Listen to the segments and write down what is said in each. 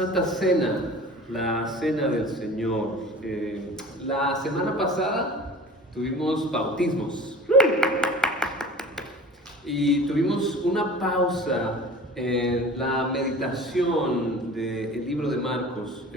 Santa Cena, la Cena del Señor. La semana pasada tuvimos bautismos y tuvimos una pausa en la meditación del libro de Marcos.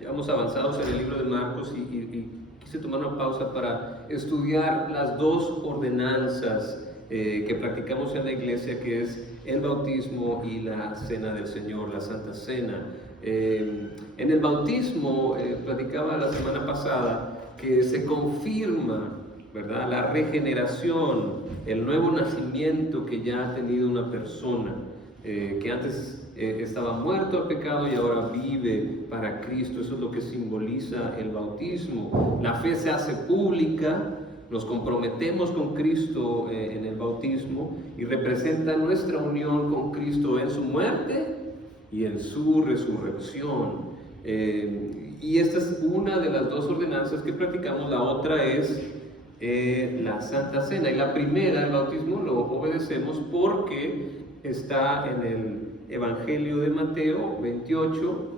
Llevamos avanzados en el libro de Marcos y quise tomar una pausa para estudiar las dos ordenanzas que practicamos en la iglesia, que es el bautismo y la Cena del Señor, la Santa Cena. En el bautismo, platicaba la semana pasada, que se confirma, ¿verdad?, la regeneración, el nuevo nacimiento que ya ha tenido una persona, que antes estaba muerto al pecado y ahora vive para Cristo. Eso es lo que simboliza el bautismo. La fe se hace pública, nos comprometemos con Cristo en el bautismo, y representa nuestra unión con Cristo en su muerte y en su resurrección. Y esta es una de las dos ordenanzas que practicamos. La otra es la Santa Cena. Y la primera, el bautismo, lo obedecemos porque está en el Evangelio de Mateo 28,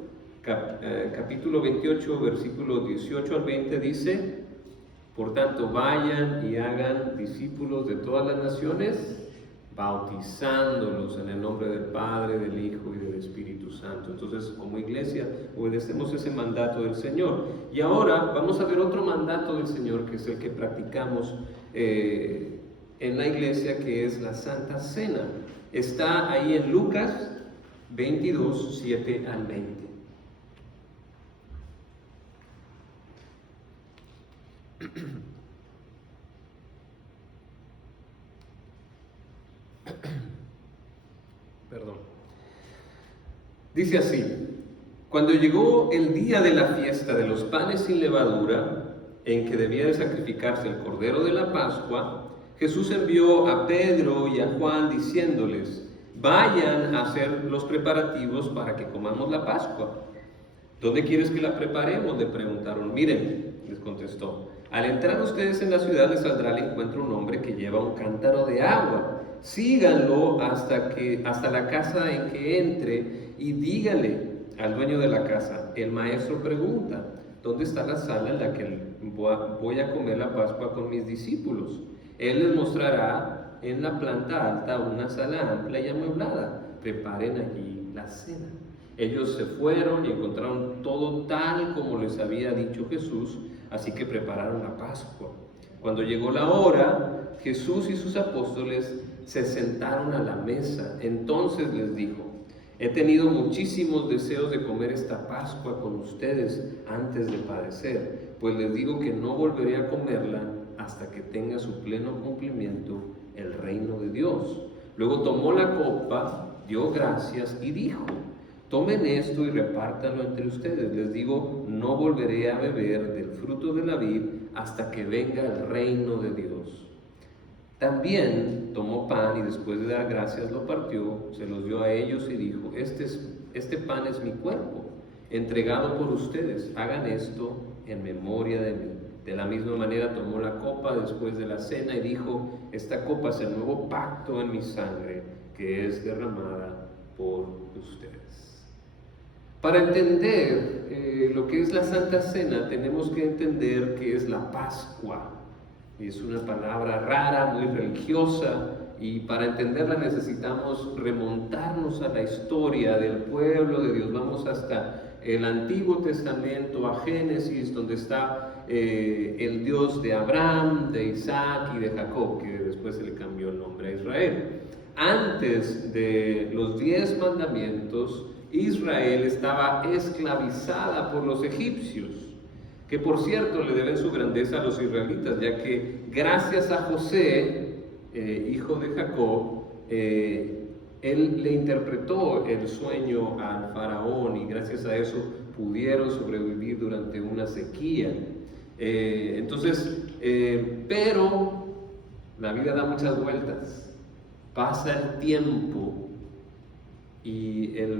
capítulo 28, versículos 18 al 20, dice: por tanto, vayan y hagan discípulos de todas las naciones, bautizándolos en el nombre del Padre, del Hijo y del Espíritu Santo. Entonces, como iglesia, obedecemos ese mandato del Señor. Y ahora vamos a ver otro mandato del Señor, que es el que practicamos en la iglesia, que es la Santa Cena. Está ahí en Lucas 22, 7 al 20. Perdón. Dice así: cuando llegó el día de la fiesta de los panes sin levadura, en que debía de sacrificarse el cordero de la Pascua, Jesús envió a Pedro y a Juan diciéndoles: vayan a hacer los preparativos para que comamos la Pascua. ¿Dónde quieres que la preparemos?, le preguntaron. Miren, les contestó, al entrar ustedes en la ciudad les saldrá al encuentro un hombre que lleva un cántaro de agua. Síganlo hasta la casa en que entre y dígale al dueño de la casa: el maestro pregunta, ¿dónde está la sala en la que voy a comer la Pascua con mis discípulos? Él les mostrará en la planta alta una sala amplia y amueblada. Preparen allí la cena. Ellos se fueron y encontraron todo tal como les había dicho Jesús, así que prepararon la Pascua. Cuando llegó la hora, Jesús y sus apóstoles se sentaron a la mesa. Entonces les dijo: he tenido muchísimos deseos de comer esta Pascua con ustedes antes de padecer, pues les digo que no volveré a comerla hasta que tenga su pleno cumplimiento el reino de Dios. Luego tomó la copa, dio gracias y dijo: tomen esto y repártanlo entre ustedes. Les digo, no volveré a beber del fruto de la vid hasta que venga el reino de Dios. También tomó pan y después de dar gracias lo partió, se los dio a ellos y dijo: este pan es mi cuerpo, entregado por ustedes. Hagan esto en memoria de mí. De la misma manera tomó la copa después de la cena y dijo: esta copa es el nuevo pacto en mi sangre, que es derramada por ustedes. Para entender lo que es la Santa Cena, tenemos que entender qué es la Pascua. Es una palabra rara, muy religiosa, y para entenderla necesitamos remontarnos a la historia del pueblo de Dios. Vamos hasta el Antiguo Testamento, a Génesis, donde está el Dios de Abraham, de Isaac y de Jacob, que después se le cambió el nombre a Israel. Antes de los 10 mandamientos, Israel estaba esclavizada por los egipcios, que por cierto le deben su grandeza a los israelitas, ya que gracias a José, hijo de Jacob, él le interpretó el sueño al faraón, y gracias a eso pudieron sobrevivir durante una sequía. Pero la vida da muchas vueltas, pasa el tiempo, y la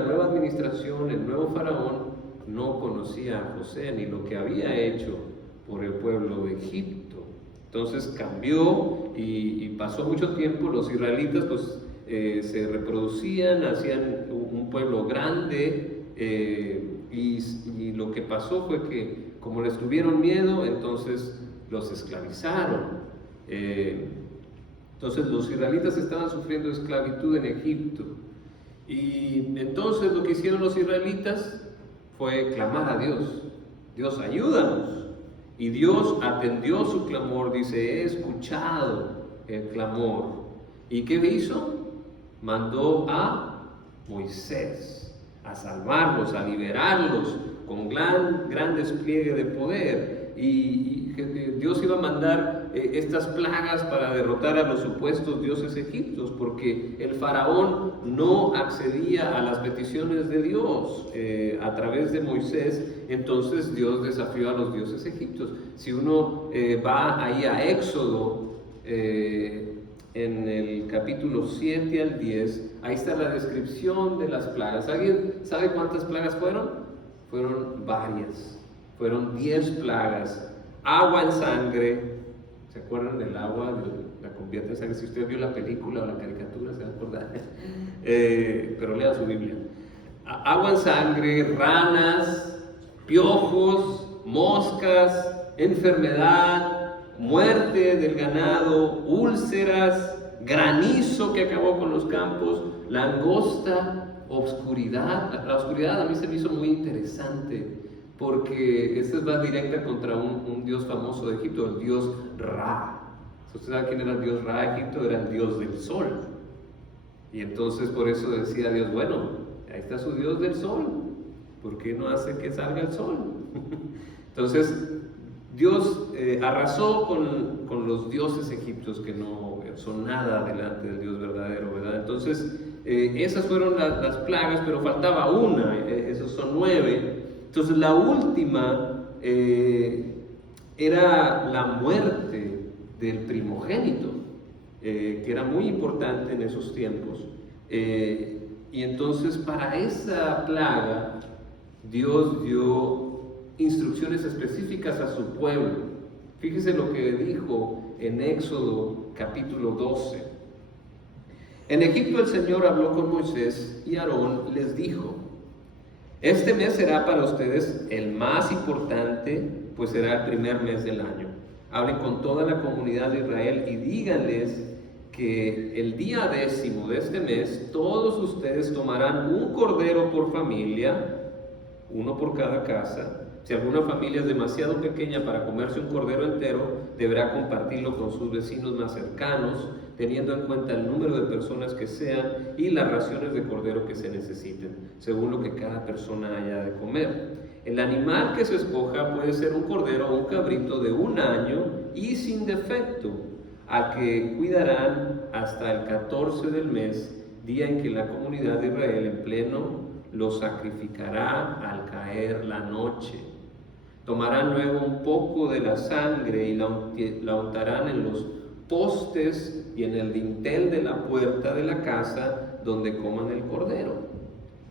nueva administración, el nuevo faraón, no conocía a José ni lo que había hecho por el pueblo de Egipto. Entonces cambió y pasó mucho tiempo. Los israelitas se reproducían, hacían un pueblo grande, y lo que pasó fue que como les tuvieron miedo, entonces los esclavizaron. Entonces los israelitas estaban sufriendo esclavitud en Egipto. Y entonces lo que hicieron los israelitas fue clamar a Dios. Dios, ayúdanos. Y Dios atendió su clamor, dice, he escuchado el clamor. ¿Y qué hizo? Mandó a Moisés a salvarlos, a liberarlos con gran despliegue de poder. Y Dios iba a mandar estas plagas para derrotar a los supuestos dioses egipcios, porque el faraón no accedía a las peticiones de Dios a través de Moisés. Entonces Dios desafió a los dioses egipcios. Si uno va ahí a Éxodo, en el capítulo 7 al 10, ahí está la descripción de las plagas. ¿Alguien sabe cuántas plagas fueron? Fueron varias. Fueron 10 plagas. Agua en sangre. ¿Se acuerdan del agua? La convierte en sangre. Si usted vio la película o la caricatura, se va a acordar. Pero lea su Biblia. Agua en sangre, ranas, piojos, moscas, enfermedad, muerte del ganado, úlceras, granizo que acabó con los campos, langosta, obscuridad. La oscuridad a mí se me hizo muy interesante, porque esta va directa contra un dios famoso de Egipto, el dios Ra. ¿Usted sabe quién era el dios Ra de Egipto? Era el dios del sol. Y entonces por eso decía Dios, bueno, ahí está su dios del sol, ¿por qué no hace que salga el sol? Entonces Dios arrasó con los dioses egipcios que no son nada delante del Dios verdadero, ¿verdad? Entonces, esas fueron las plagas, pero faltaba una, esos son 9. Entonces, la última era la muerte del primogénito, que era muy importante en esos tiempos. Y entonces, para esa plaga, Dios dio instrucciones específicas a su pueblo. Fíjese lo que dijo en Éxodo capítulo 12. En Egipto el Señor habló con Moisés y Aarón les dijo: este mes será para ustedes el más importante, pues será el primer mes del año. Hablen con toda la comunidad de Israel y díganles que el día 10º de este mes todos ustedes tomarán un cordero por familia, uno por cada casa. Si alguna familia es demasiado pequeña para comerse un cordero entero, deberá compartirlo con sus vecinos más cercanos, teniendo en cuenta el número de personas que sean y las raciones de cordero que se necesiten, según lo que cada persona haya de comer. El animal que se escoja puede ser un cordero o un cabrito de 1 año y sin defecto, al que cuidarán hasta el 14 del mes, día en que la comunidad de Israel en pleno lo sacrificará al caer la noche. Tomarán luego un poco de la sangre y la untarán en los postes y en el dintel de la puerta de la casa donde coman el cordero.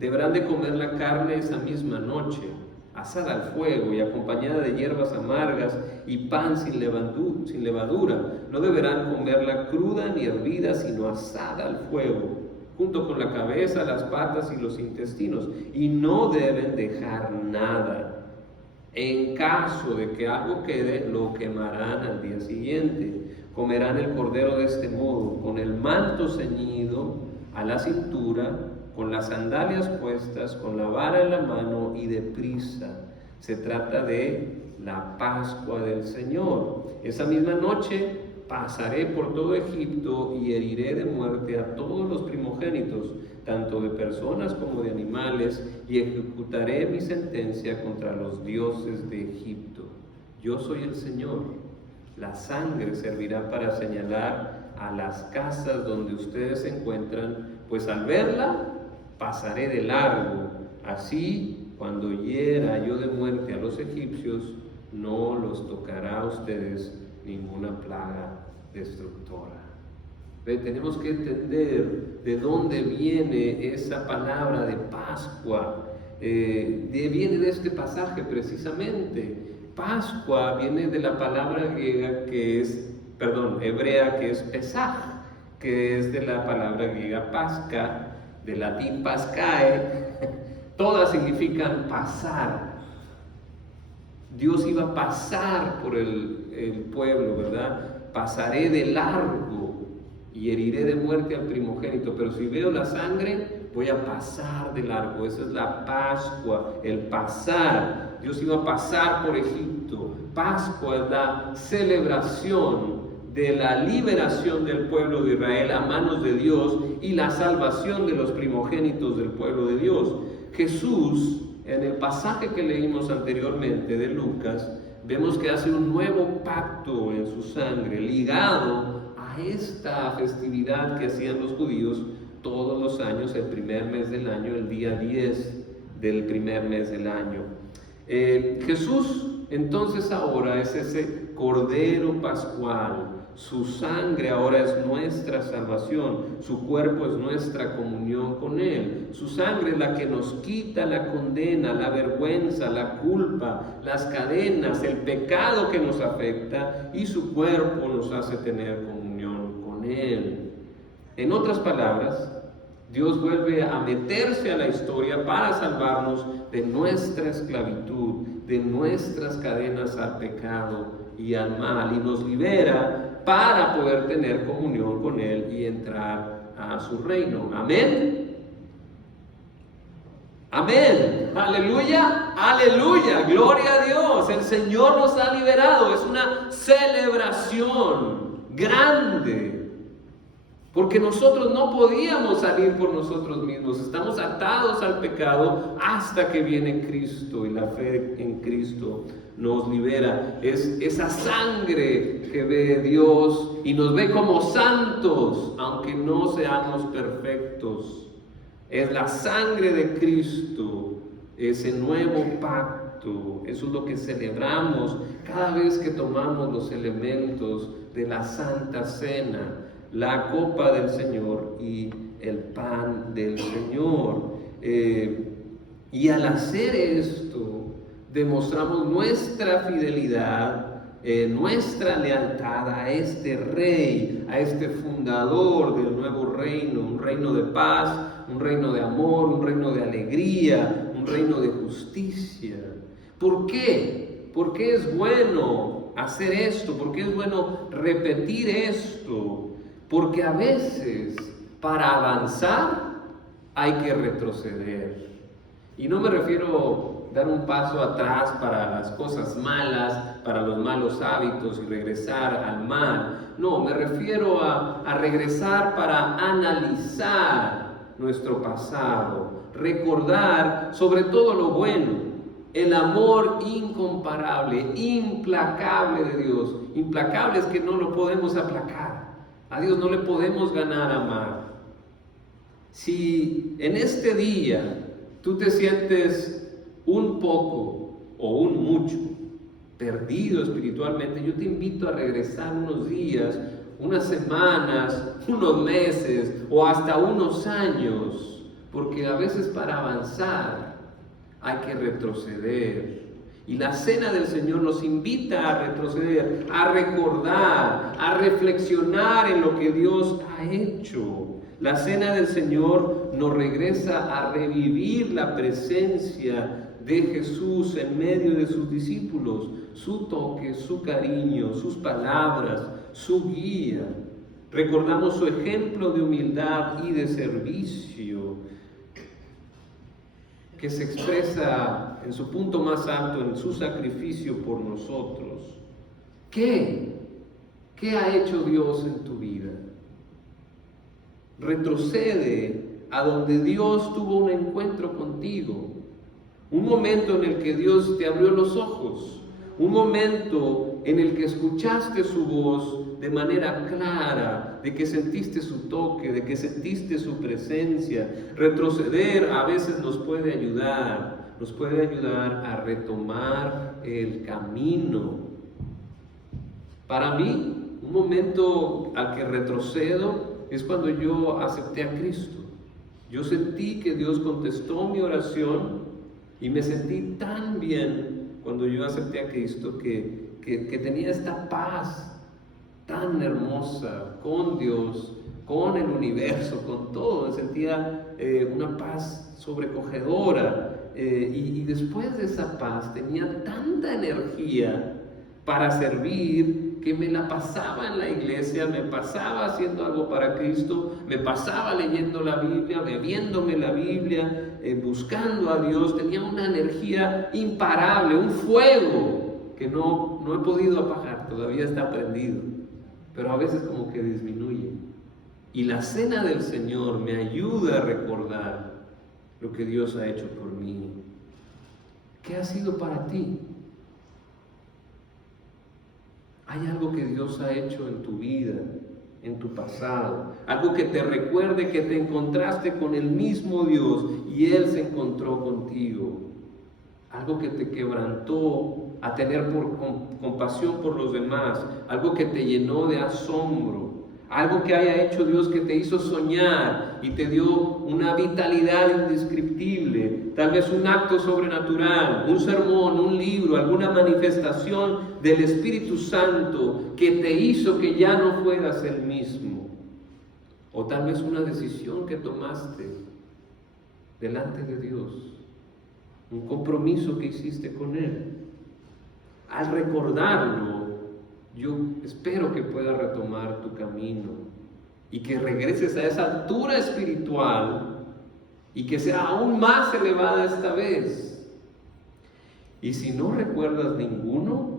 Deberán de comer la carne esa misma noche, asada al fuego y acompañada de hierbas amargas y pan sin levadura. No deberán comerla cruda ni hervida, sino asada al fuego, junto con la cabeza, las patas y los intestinos, y no deben dejar nada. En caso de que algo quede, lo quemarán al día siguiente. Comerán el cordero de este modo, con el manto ceñido a la cintura, con las sandalias puestas, con la vara en la mano y deprisa. Se trata de la Pascua del Señor. Esa misma noche pasaré por todo Egipto y heriré de muerte a todos los primogénitos, tanto de personas como de animales, y ejecutaré mi sentencia contra los dioses de Egipto. Yo soy el Señor. La sangre servirá para señalar a las casas donde ustedes se encuentran, pues al verla pasaré de largo. Así, cuando hiera yo de muerte a los egipcios, no los tocará a ustedes ninguna plaga destructora. Tenemos que entender de dónde viene esa palabra de Pascua. Viene de este pasaje precisamente. Pascua viene de la palabra griega hebrea que es Pesaj, que es de la palabra griega Pasca, de latín Pascae, Todas significan pasar. Dios iba a pasar por el pueblo, ¿verdad? Pasaré de largo y heriré de muerte al primogénito, pero si veo la sangre, voy a pasar de largo. Esa es la Pascua, el pasar. Dios iba a pasar por Egipto. Pascua es la celebración de la liberación del pueblo de Israel a manos de Dios y la salvación de los primogénitos del pueblo de Dios. Jesús, en el pasaje que leímos anteriormente de Lucas, vemos que hace un nuevo pacto en su sangre, ligado a esta festividad que hacían los judíos todos los años, el primer mes del año, el día 10 del primer mes del año. Jesús entonces ahora es ese Cordero Pascual. Su sangre ahora es nuestra salvación, su cuerpo es nuestra comunión con Él. Su sangre es la que nos quita la condena, la vergüenza, la culpa, las cadenas, el pecado que nos afecta, y su cuerpo nos hace tener comunión con Él. En otras palabras, Dios vuelve a meterse a la historia para salvarnos de nuestra esclavitud, de nuestras cadenas al pecado y al mal, y nos libera para poder tener comunión con Él y entrar a su reino. Amén. Amén. Aleluya. Aleluya. Gloria a Dios. El Señor nos ha liberado. Es una celebración grande. Porque nosotros no podíamos salir por nosotros mismos. Estamos atados al pecado hasta que viene Cristo, y la fe en Cristo nos libera. Es esa sangre que ve Dios y nos ve como santos, aunque no seamos perfectos. Es la sangre de Cristo, ese nuevo pacto. Eso es lo que celebramos cada vez que tomamos los elementos de la Santa Cena, la copa del Señor y el pan del Señor. Y al hacer esto, demostramos nuestra fidelidad, nuestra lealtad a este Rey, a este fundador del nuevo reino, un reino de paz, un reino de amor, un reino de alegría, un reino de justicia. ¿Por qué? ¿Por qué es bueno hacer esto? ¿Por qué es bueno repetir esto? Porque a veces para avanzar hay que retroceder. Y no me refiero a dar un paso atrás para las cosas malas, para los malos hábitos y regresar al mal. No, me refiero a regresar para analizar nuestro pasado, recordar sobre todo lo bueno, el amor incomparable, implacable de Dios. Implacable es que no lo podemos aplacar. A Dios no le podemos ganar a amar. Si en este día tú te sientes un poco o un mucho perdido espiritualmente, yo te invito a regresar unos días, unas semanas, unos meses o hasta unos años, porque a veces para avanzar hay que retroceder. Y la cena del Señor nos invita a retroceder, a recordar, a reflexionar en lo que Dios ha hecho. La cena del Señor nos regresa a revivir la presencia de Jesús en medio de sus discípulos, su toque, su cariño, sus palabras, su guía. Recordamos su ejemplo de humildad y de servicio, que se expresa en su punto más alto en su sacrificio por nosotros. ¿Qué ha hecho Dios en tu vida? Retrocede a donde Dios tuvo un encuentro contigo, un momento en el que Dios te abrió los ojos, un momento en el que escuchaste su voz de manera clara, de que sentiste su toque, de que sentiste su presencia. Retroceder a veces nos puede ayudar a retomar el camino. Para mí, un momento al que retrocedo es cuando yo acepté a Cristo. Yo sentí que Dios contestó mi oración y me sentí tan bien cuando yo acepté a Cristo que tenía esta paz tan hermosa con Dios, con el universo, con todo. Sentía una paz sobrecogedora. Y después de esa paz tenía tanta energía para servir que me la pasaba en la iglesia, me pasaba haciendo algo para Cristo, me pasaba leyendo la Biblia, bebiéndome la Biblia, buscando a Dios. Tenía una energía imparable, un fuego que no he podido apagar, todavía está prendido, pero a veces como que disminuye. Y la cena del Señor me ayuda a recordar lo que Dios ha hecho por mí. ¿Qué ha sido para ti? ¿Hay algo que Dios ha hecho en tu vida, en tu pasado? Algo que te recuerde que te encontraste con el mismo Dios y Él se encontró contigo. Algo que te quebrantó a tener compasión por los demás. Algo que te llenó de asombro. Algo que haya hecho Dios que te hizo soñar y te dio una vitalidad indescriptible. Tal vez un acto sobrenatural, un sermón, un libro, alguna manifestación del Espíritu Santo que te hizo que ya no fueras el mismo. O tal vez una decisión que tomaste delante de Dios. Un compromiso que hiciste con Él. Al recordarlo, yo espero que puedas retomar tu camino y que regreses a esa altura espiritual y que sea aún más elevada esta vez. Y si no recuerdas ninguno,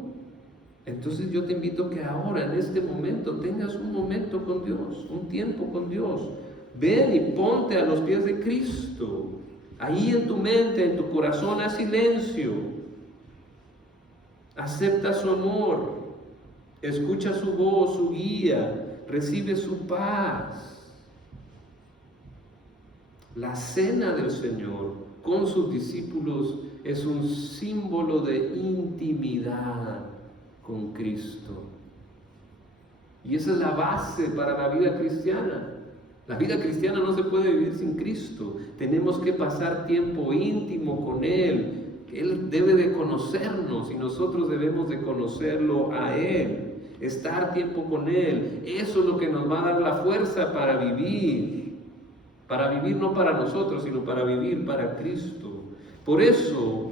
entonces yo te invito que ahora, en este momento, tengas un momento con Dios, un tiempo con Dios. Ven y ponte a los pies de Cristo. Ahí en tu mente, en tu corazón, haz silencio. Acepta su amor. Escucha su voz, su guía. Recibe su paz. La cena del Señor con sus discípulos es un símbolo de intimidad con Cristo. Y esa es la base para la vida cristiana. La vida cristiana no se puede vivir sin Cristo. Tenemos que pasar tiempo íntimo con Él. Él debe de conocernos y nosotros debemos de conocerlo a Él. Estar tiempo con Él. Eso es lo que nos va a dar la fuerza para vivir. Para vivir no para nosotros, sino para vivir para Cristo. Por eso,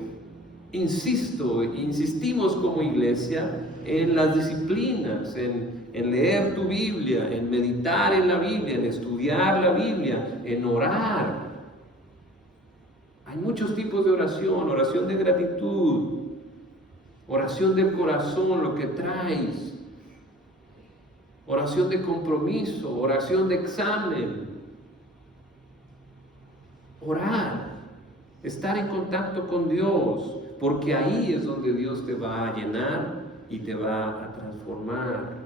insistimos como iglesia en las disciplinas, en leer tu Biblia, en meditar en la Biblia, en estudiar la Biblia, en orar. Hay muchos tipos de oración: oración de gratitud, oración del corazón, lo que traes, oración de compromiso, oración de examen. Orar, estar en contacto con Dios, porque ahí es donde Dios te va a llenar y te va a transformar.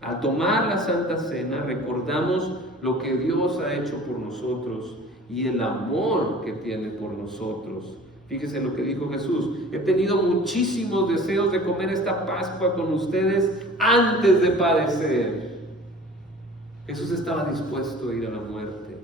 Al tomar la Santa Cena recordamos lo que Dios ha hecho por nosotros y el amor que tiene por nosotros. Fíjese lo que dijo Jesús: he tenido muchísimos deseos de comer esta Pascua con ustedes antes de padecer. Jesús estaba dispuesto a ir a la muerte,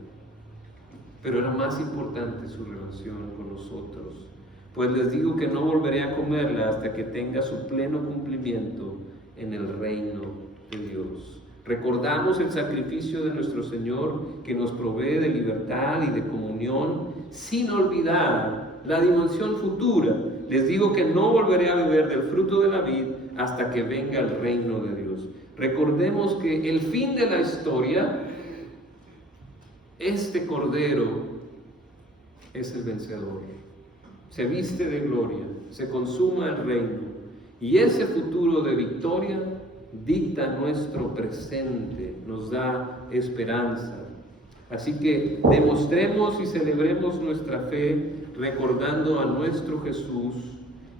pero era más importante su relación con nosotros. Pues les digo que no volveré a comerla hasta que tenga su pleno cumplimiento en el reino de Dios. Recordamos el sacrificio de nuestro Señor, que nos provee de libertad y de comunión, sin olvidar la dimensión futura. Les digo que no volveré a beber del fruto de la vid hasta que venga el reino de Dios. Recordemos que el fin de la historia, este Cordero es el vencedor. Se viste de gloria, se consuma el reino, y ese futuro de victoria dicta nuestro presente, nos da esperanza. Así que demostremos y celebremos nuestra fe recordando a nuestro Jesús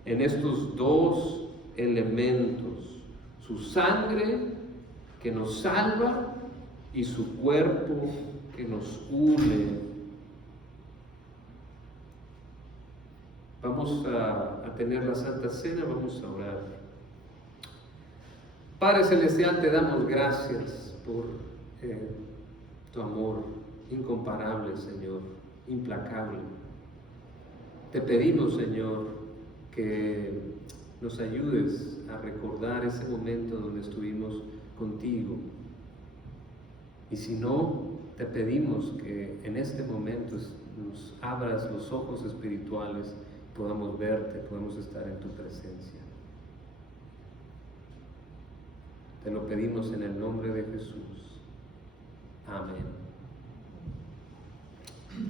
en estos dos elementos: su sangre que nos salva y su cuerpo que nos une. Vamos a tener la Santa Cena, vamos a orar. Padre Celestial, te damos gracias por tu amor incomparable, Señor, implacable. Te pedimos, Señor, que nos ayudes a recordar ese momento donde estuvimos contigo Y si no, te pedimos que en este momento nos abras los ojos espirituales, podamos verte, podamos estar en tu presencia. Te lo pedimos en el nombre de Jesús. Amén.